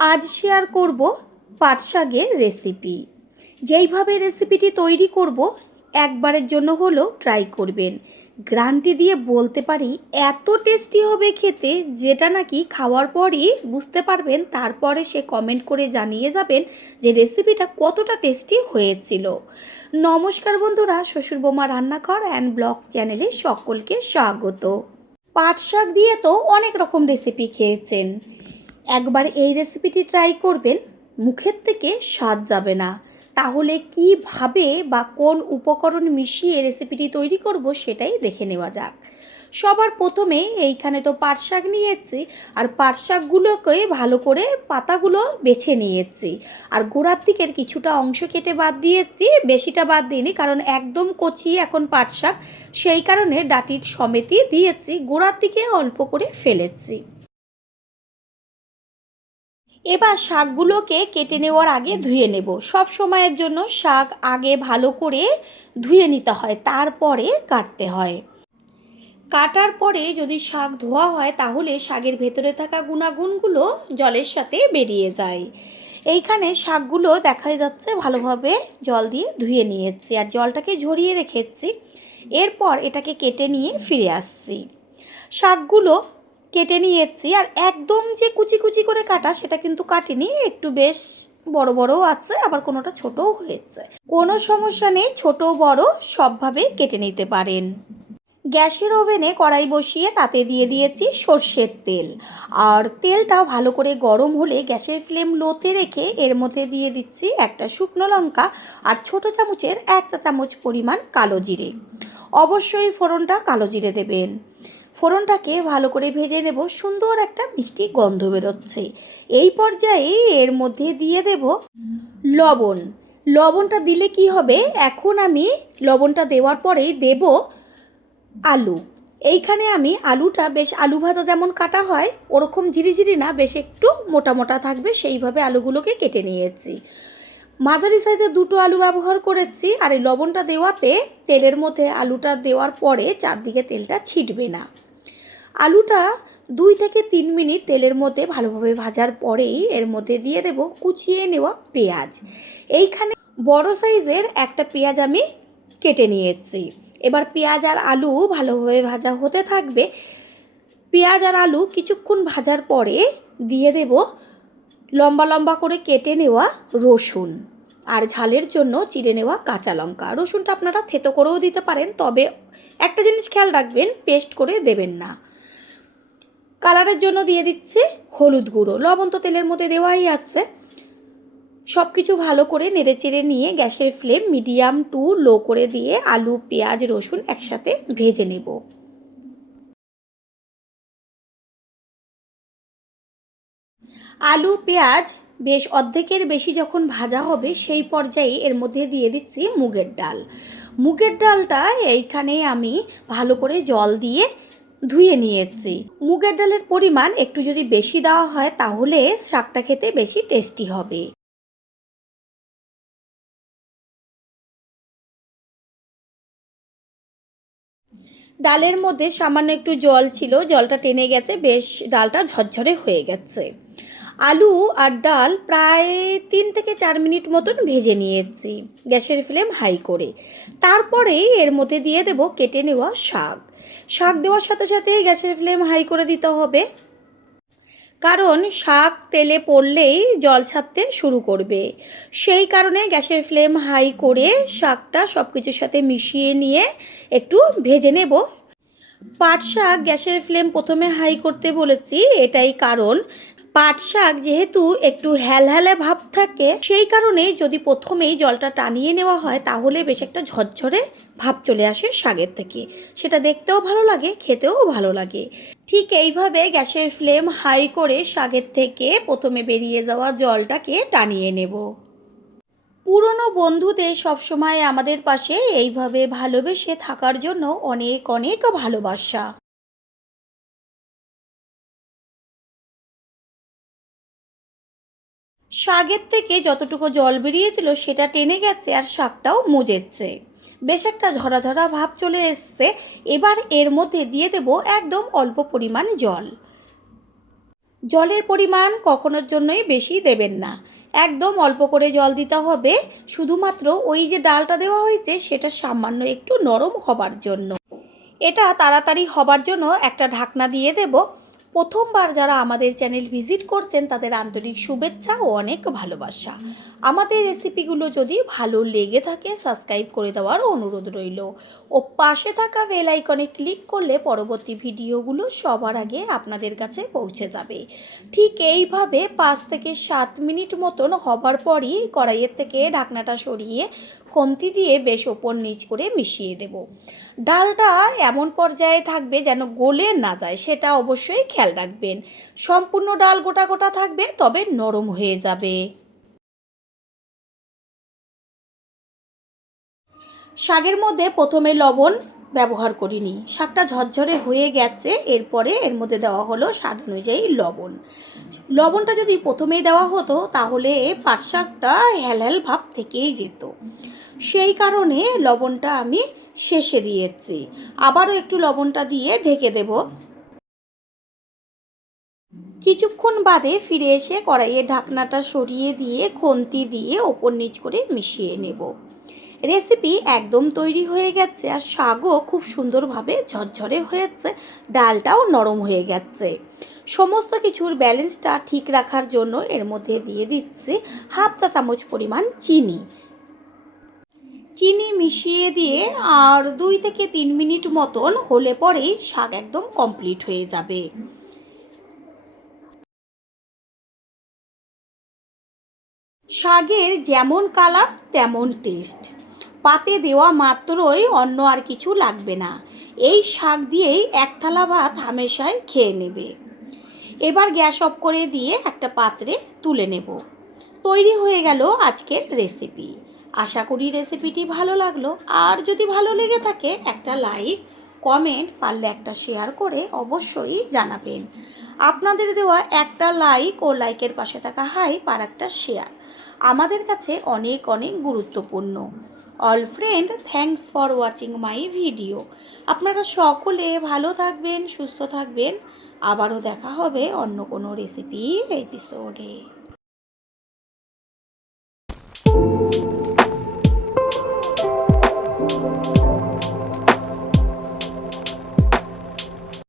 আজ শেয়ার করব পাট শাকের রেসিপি। যেইভাবে রেসিপিটি তৈরি করব একবারের জন্য হলেও ট্রাই করবেন। গ্যারান্টি দিয়ে বলতে পারি এত টেস্টি হবে খেতে, যেটা নাকি খাওয়ার পরই বুঝতে পারবেন, তারপরে সে কমেন্ট করে জানিয়ে যাবেন যে রেসিপিটা কতটা টেস্টি হয়েছিল। নমস্কার বন্ধুরা, শ্বশুর বৌমা রান্নাঘর অ্যান্ড ব্লগ চ্যানেলে সকলকে স্বাগত। পাট শাক দিয়ে তো অনেক রকম রেসিপি খেয়েছেন, একবার এই রেসিপিটি ট্রাই করবেন, মুখের থেকে স্বাদ যাবে না। তাহলে কীভাবে বা কোন উপকরণ মিশিয়ে রেসিপিটি তৈরি করব সেটাই দেখে নেওয়া যাক। সবার প্রথমে এইখানে তো পাট শাক নিয়েছি, আর পাট শাকগুলোকে ভালো করে পাতাগুলো বেছে নিয়েছি, আর গোড়ার দিকের কিছুটা অংশ কেটে বাদ দিয়েছি, বেশিটা বাদ দিইনি কারণ একদম কচি এখন পাট শাক, সেই কারণে ডাঁটির সমেতই দিয়েছি, গোড়ার দিকে অল্প করে ফেলেছি। এবার শাকগুলোকে কেটে নেওয়ার আগে ধুয়ে নেব। সব সময়ের জন্য শাক আগে ভালো করে ধুয়ে নিতে হয়, তারপরে কাটতে হয়। কাটার পরে যদি শাক ধোয়া হয় তাহলে শাকের ভেতরে থাকা গুণাগুণগুলো জলের সাথে বেরিয়ে যায়। এইখানে শাকগুলো দেখা যাচ্ছে ভালোভাবে জল দিয়ে ধুয়ে নিয়েছি আর জলটাকে ঝরিয়ে রেখেছি। এরপর এটাকে কেটে নিয়ে ফিরে আসছি। শাকগুলো কেটে নিয়েছি, আর একদম যে কুচি কুচি করে কাটা সেটা কিন্তু কাটিনি, একটু বেশ বড় বড়ও আছে, আবার কোনোটা ছোটও হয়েছে। কোনো সমস্যা নেই, ছোট বড় সবভাবেই কেটে নিতে পারেন। গ্যাসের ওভেনে কড়াই বসিয়ে তাতে দিয়ে দিয়েছি সর্ষের তেল, আর তেলটা ভালো করে গরম হলে গ্যাসের ফ্লেম লোতে রেখে এর মধ্যে দিয়ে দিচ্ছি একটা শুকনো লঙ্কা আর ছোট চামচের 1 চা চামচ পরিমাণ কালো জিরে। অবশ্যই ফোড়নটা কালো জিরে দেবেন। ফোড়নটাকে ভালো করে ভেজে নেব, সুন্দর একটা মিষ্টি গন্ধ বেরোচ্ছে। এই পর্যায়ে এর মধ্যে দিয়ে দেব লবণ। লবণটা দিলে কি হবে, এখন আমি লবণটা দেওয়ার পরেই দেব আলু। এইখানে আমি আলুটা বেশ আলু ভাজা যেমন কাটা হয় ওরকম ঝিরিঝিরি না, বেশ একটু মোটা মোটা থাকবে সেইভাবে আলুগুলোকে কেটে নিয়েছি। মাঝারি সাইজের 2টো আলু ব্যবহার করেছি, আর এই লবণটা দেওয়াতে তেলের মধ্যে আলুটা দেওয়ার পরে চারদিকে তেলটা ছিটবে না। আলুটা 2 থেকে 3 মিনিট তেলের মধ্যে ভালোভাবে ভাজার পরেই এর মধ্যে দিয়ে দেব কুচিয়ে নেওয়া পেঁয়াজ। এইখানে বড় সাইজের একটা পেঁয়াজ আমি কেটে নিয়েছি। এবার পেঁয়াজ আর আলু ভালোভাবে ভাজা হতে থাকবে। পেঁয়াজ আর আলু কিছুক্ষণ ভাজার পরে দিয়ে দেব লম্বা লম্বা করে কেটে নেওয়া রসুন, আর ঝালের জন্য চিড়ে নেওয়া কাঁচা লঙ্কা। রসুনটা আপনারা থেতো করেও দিতে পারেন, তবে একটা জিনিস খেয়াল রাখবেন, পেস্ট করে দেবেন না। কালারের জন্য দিয়ে দিচ্ছি হলুদ গুঁড়ো। লবণ তো তেলের মধ্যে দেওয়াই আছে। সব কিছু ভালো করে নেড়েচেড়ে নিয়ে গ্যাসের ফ্লেম মিডিয়াম টু লো করে দিয়ে আলু পেঁয়াজ রসুন একসাথে ভেজে নেব। আলু পেঁয়াজ বেশ অর্ধেকের বেশি যখন ভাজা হবে সেই পর্যায়ে এর মধ্যে দিয়ে দিচ্ছি মুগের ডাল। মুগের ডালটা এইখানে আমি ভালো করে জল দিয়ে ধুয়ে নিয়েছি। মুগের ডালের পরিমাণ একটু যদি বেশি দেওয়া হয় তাহলে শাকটা খেতে বেশি টেস্টি হবে। ডালের মধ্যে সামান্য একটু জল ছিল, জলটা টেনে গেছে, বেশ ডালটা ঝরঝরে হয়ে গেছে। আলু আর ডাল প্রায় 3 থেকে 4 মিনিট মতন ভেজে নিয়েছি গ্যাসের ফ্লেম হাই করে। তারপরে এর মধ্যে দিয়ে দেব কেটে নেওয়া শাক। শাক দেওয়ার সাথে সাথে গ্যাসের ফ্লেম হাই করে দিতে হবে, কারণ শাক তেলে পড়লেই জল ছাড়তে শুরু করবে। সেই কারণে গ্যাসের ফ্লেম হাই করে শাকটা সব কিছুর সাথে মিশিয়ে নিয়ে একটু ভেজে নেব। পাট শাক গ্যাসের ফ্লেম প্রথমে হাই করতে বলেছি, এটাই কারণ পাট শাক যেহেতু একটু হ্যালহ্যালে ভাব থাকে, সেই কারণে যদি প্রথমেই জলটা টানিয়ে নেওয়া হয় তাহলে বেশ একটা ঝরঝরে ভাব চলে আসে শাকের থেকে, সেটা দেখতেও ভালো লাগে, খেতেও ভালো লাগে। ঠিক এইভাবে গ্যাসের ফ্লেম হাই করে শাকের থেকে প্রথমে বেরিয়ে যাওয়া জলটাকে টানিয়ে নেব। পুরনো বন্ধুদের সবসময় আমাদের পাশে এইভাবে ভালোবেসে থাকার জন্য অনেক অনেক ভালোবাসা। শাকের থেকে যতটুকু জল বেরিয়েছিল সেটা টেনে গেছে, আর শাকটাও মজেছে, বেশ একটা ঝরা ঝরা ভাব চলে এসছে। এবার এর মধ্যে দিয়ে দেব একদম অল্প পরিমাণ জল। জলের পরিমাণ কখনোর জন্যই বেশি দেবেন না, একদম অল্প করে জল দিতে হবে, শুধুমাত্র ওই যে ডালটা দেওয়া হয়েছে সেটা সামান্য একটু নরম হবার জন্য। এটা তাড়াতাড়ি হবার জন্য একটা ঢাকনা দিয়ে দেব। প্রথমবার যারা আমাদের চ্যানেল ভিজিট করছেন তাদের আন্তরিক শুভেচ্ছা ও অনেক ভালোবাসা। আমাদের রেসিপিগুলো যদি ভালো লেগে থাকে সাবস্ক্রাইব করে দেওয়ার অনুরোধ রইল ও পাশে থাকা বেল আইকনে ক্লিক করলে পরবর্তী ভিডিওগুলো সবার আগে আপনাদের কাছে পৌঁছে যাবে। ঠিক এইভাবে 5 থেকে 7 মিনিট মতন হবার পরই কড়াইয়ের থেকে ঢাকনাটা সরিয়ে খুন্তি দিয়ে বেশ ওপর নিচ করে মিশিয়ে দেব। ডালটা এমন পর্যায়ে থাকবে যেন গলে না যায়, সেটা অবশ্যই খেয়াল রাখবেন। সম্পূর্ণ ডাল গোটা গোটা থাকবে, তবে নরম হয়ে যাবে। শাকের মধ্যে প্রথমে লবণ ব্যবহার করিনি, শাকটা ঝরঝরে হয়ে গেছে, এরপরে এর মধ্যে দেওয়া হলো স্বাদ অনুযায়ী লবণ। লবণটা যদি প্রথমেই দেওয়া হতো তাহলে পাট শাকটা হেলহেল ভাব থেকেই যেত, সেই কারণে লবণটা আমি শেষে দিয়েছি। আবারও একটু লবণটা দিয়ে ঢেকে দেব। কিছুক্ষণ বাদে ফিরে এসে কড়াইয়ের ঢাকনাটা সরিয়ে দিয়ে খুন্তি দিয়ে ওপর নিচ করে মিশিয়ে নেব। রেসিপি একদম তৈরি হয়ে গেছে, আর শাকও খুব সুন্দরভাবে ঝরঝরে হয়েছে, ডালটাও নরম হয়ে গেছে। সমস্ত কিছুর ব্যালেন্সটা ঠিক রাখার জন্য এর মধ্যে দিয়ে দিচ্ছি হাফ চা চামচ পরিমাণ চিনি। চিনি মিশিয়ে দিয়ে আর 2 থেকে 3 মিনিট মতন হলে পরেই শাক একদম কমপ্লিট হয়ে যাবে। শাকের যেমন কালার তেমন টেস্ট, পাতে দেওয়া মাত্রই অন্য আর কিছু লাগবে না। এই শাক দিয়েই এক থালা ভাত হামেশাই খেয়ে নেবে। এবার গ্যাস অফ করে দিয়ে একটা পাত্রে তুলে নেব। তৈরি হয়ে গেল আজকের রেসিপি। আশা করি রেসিপিটি ভালো লাগলো, আর যদি ভালো লেগে থাকে একটা লাইক, কমেন্ট, পারলে একটা শেয়ার করে অবশ্যই জানাবেন। আপনাদের দেওয়া একটা লাইক ও লাইকের পাশে থাকা হাইপ আর একটা শেয়ার আমাদের কাছে অনেক অনেক গুরুত্বপূর্ণ। All friend, thanks for watching my video. আপনারা সকলে ভালো থাকবেন, সুস্থ থাকবেন। আবারও দেখা হবে অন্য কোনো রেসিপি এপিসোডে।